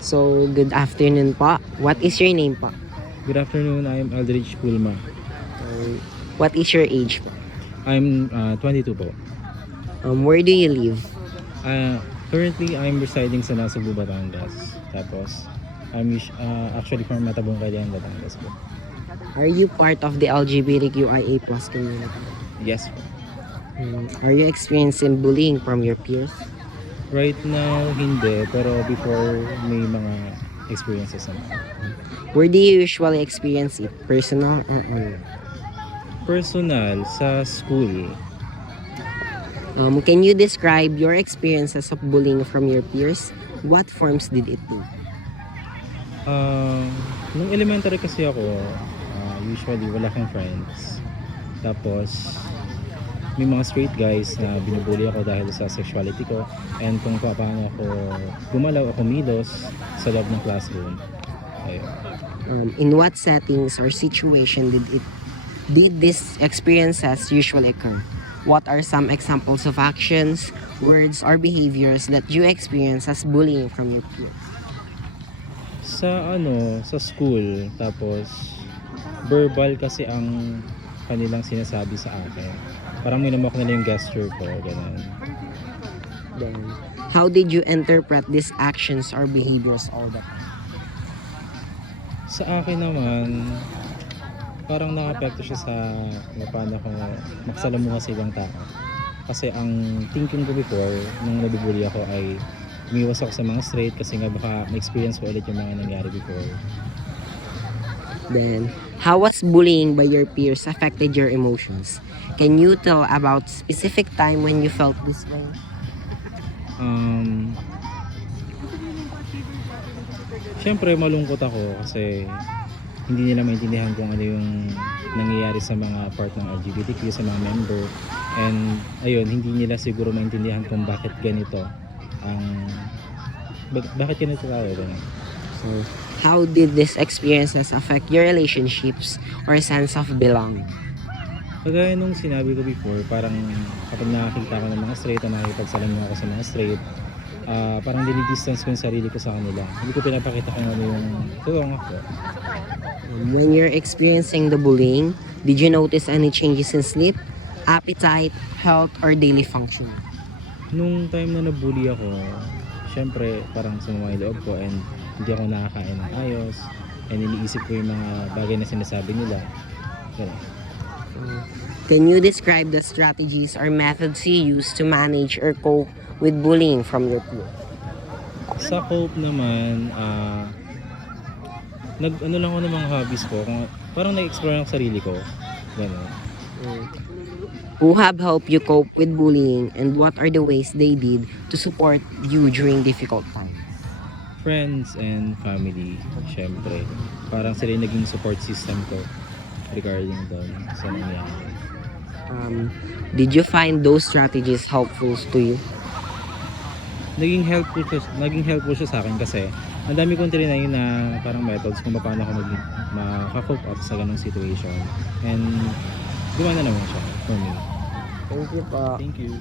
So, good afternoon po. What is your name po? Good afternoon, I am Aldrich Pulma. What is your age po? I'm 22 po. Where do you live? Currently, I'm residing sa Nasugbu, Batangas. Tapos, I'm actually from Matabong, Batangas po. Are you part of the LGBTQIA plus community? Yes po. Are you experiencing bullying from your peers? Right now, hindi. Pero before, may mga experiences naman. Where do you usually experience it? Personal or online? Personal, sa school. Can you describe your experiences of bullying from your peers? What forms did it take? Nung elementary kasi ako, usually wala akong friends. Tapos, may mga straight guys na binubully ako dahil sa sexuality ko and kung paano ako gumalaw o kumilos sa loob ng classroom. Ayun. In what settings or situation did these experiences usually occur? What are some examples of actions, words, or behaviors that you experience as bullying from your peers? Sa school, tapos verbal kasi ang kanilang sinasabi sa akin. Parang minamok nila yung gesture ko, ganun. Then, how did you interpret these actions or behaviors all the time? Sa akin naman, parang nakapekto siya sa paano ako makasalamuha sa ibang tao. Kasi ang thinking ko before, nung nabibuli ako ay umiwas ako sa mga straight kasi nga baka ma-experience ko ulit yung mga nangyari before. Then, how was bullying by your peers affected your emotions? Can you tell about specific time when you felt this way? Siyempre malungkot ako kasi hindi nila maintindihan kung ano yung nangyayari sa mga part ng LGBTQ, sa mga member. And ayun, hindi nila siguro maintindihan kung bakit ganito bakit ganito tayo. So, how did these experiences affect your relationships or sense of belonging? Kagaya nung sinabi ko before, parang kapag nakakita ko ng mga straight o nakikipagsalamuha ako sa mga straight, parang dinidistance ko yung sarili ko sa kanila. Hindi ko pinapakita kung ano yung tulong ako. When you're experiencing the bullying, did you notice any changes in sleep, appetite, health, or daily functioning? Nung time na nabully ako, syempre parang sumama yung loob ko and hindi ako nakakain ng ayos and iniisip ko yung mga bagay na sinasabi nila. Ganun. Can you describe the strategies or methods you use to manage or cope with bullying from your peers? Sa cope naman, ano lang ako ng mga hobbies ko, parang nag-explore ng sarili ko. Ganun. Who have helped you cope with bullying and what are the ways they did to support you during difficult times? Friends and family, syempre. Parang sila yung naging support system ko regarding doon sa nangyari. Did you find those strategies helpful to you? Naging helpful siya sa akin kasi ang dami kong trinay na parang methods kung paano ako maka-cope up sa ganung situation. And gumana naman siya for me. Thank you po. Thank you.